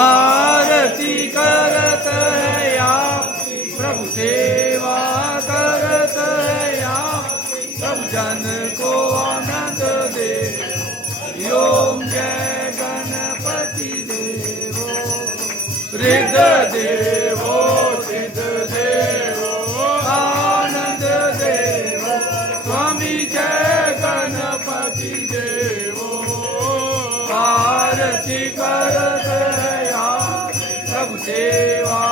आरती करत है या प्रभु सेवा करत है या सब जन को आनंद दे ओम जय गणपति देवो हृद देवो सिद्ध देवो आनंद देवो स्वामी जय गणपति देवो आरती करत है या प्रभु सेवा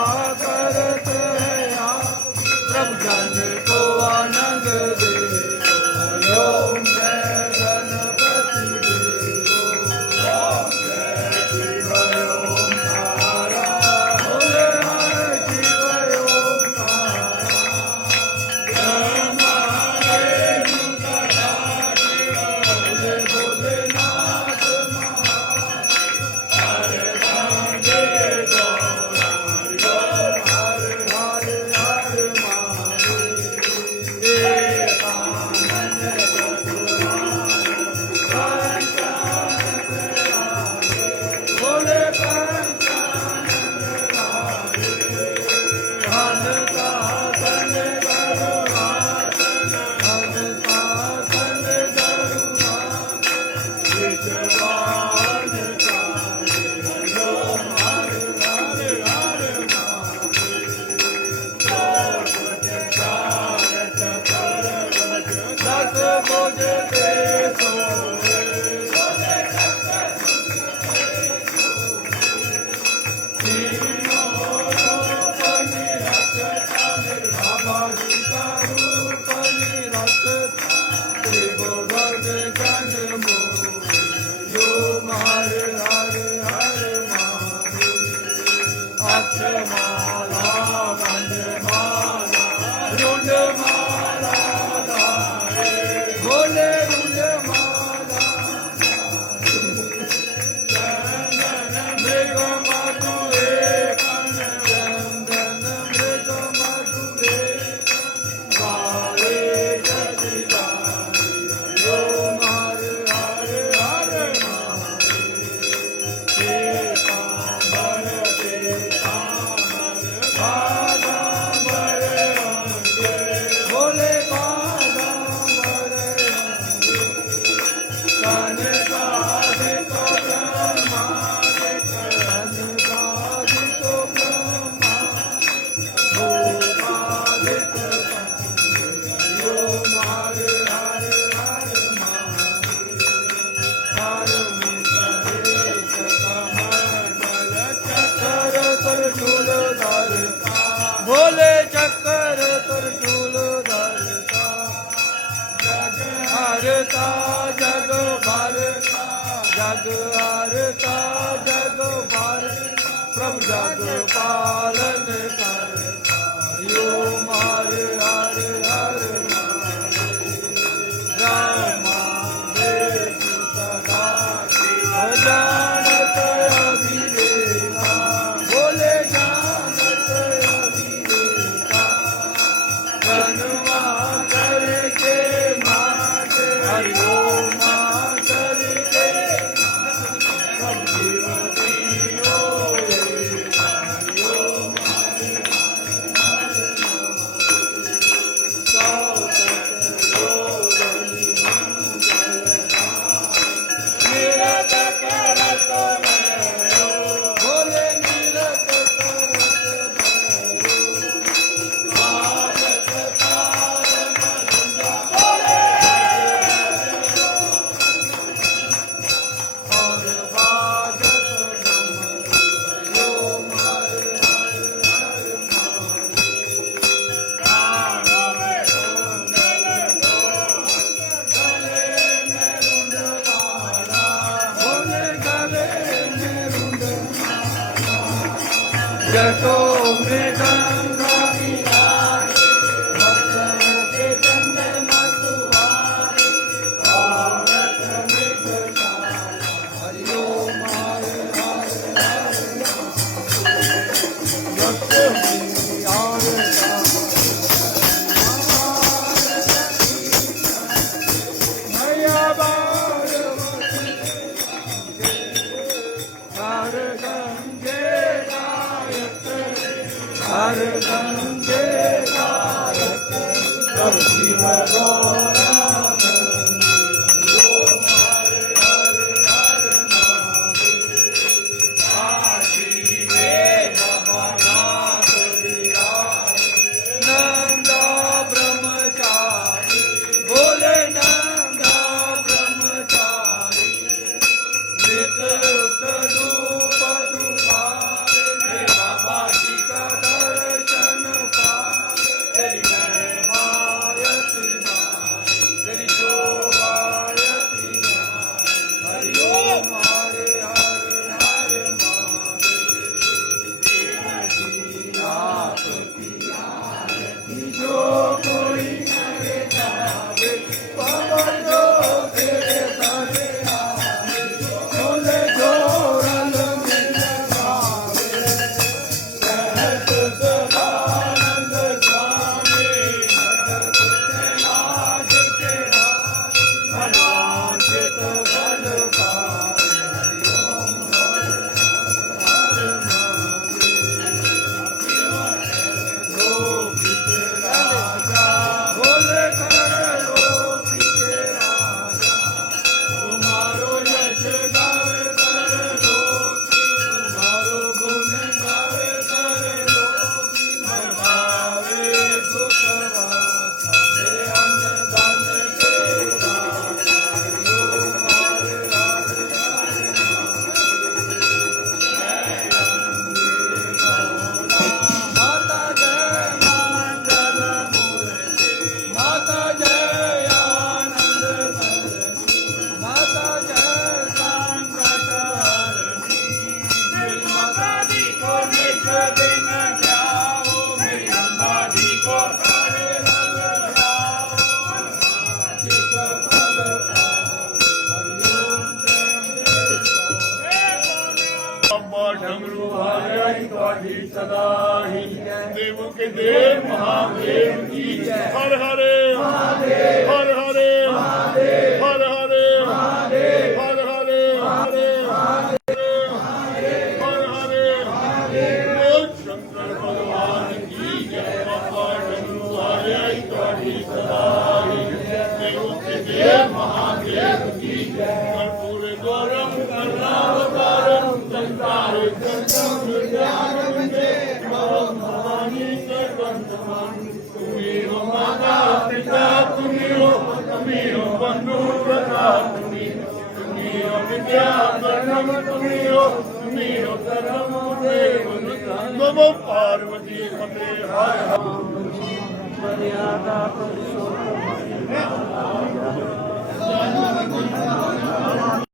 करत है या प्रभु जन को आनंद दे ओम जय गणपति देवो ओम जय शिव ओम तारा बोले हर शिव ओम तारा जय बोले भोलेनाथ भोले चक्कर त्रिशूल धरता जग हारता जग भारता जग हारता जग भारत प्रभु जग पालन करता यो मार हर हर राम देव सदा जानत अभिदेवा भोले जानत अभिदेवा धनवा करके माते हरि ओम करके सब जीवती होए हरि ओम जटो में गंगा विराजे भक्तों के चंद्रमा सुहाए औरत में गंगा हरि ओम हरे हरे भक्त में औरता मैया बार गंगे हर गंगे कारक सब शिव गौरा सदाही देव के देव महादेव की हर हरे हर हरे हर हरे हर हरे हर हरे बोल शंकर भगवान की जय। बाबा डमरू वाले तुम्हारी सदाही देव के देव महादेव की जय। कर्पूर गौरम करुणावतारम संसार तुम्ही हो माता पिता तुम्ही हो बंधु प्रथा तुम्ही हो विद्या कर्म तुम्ही हो कर्म देव नमो पार्वती पते हाय मर्यादा पुरुषोत्तम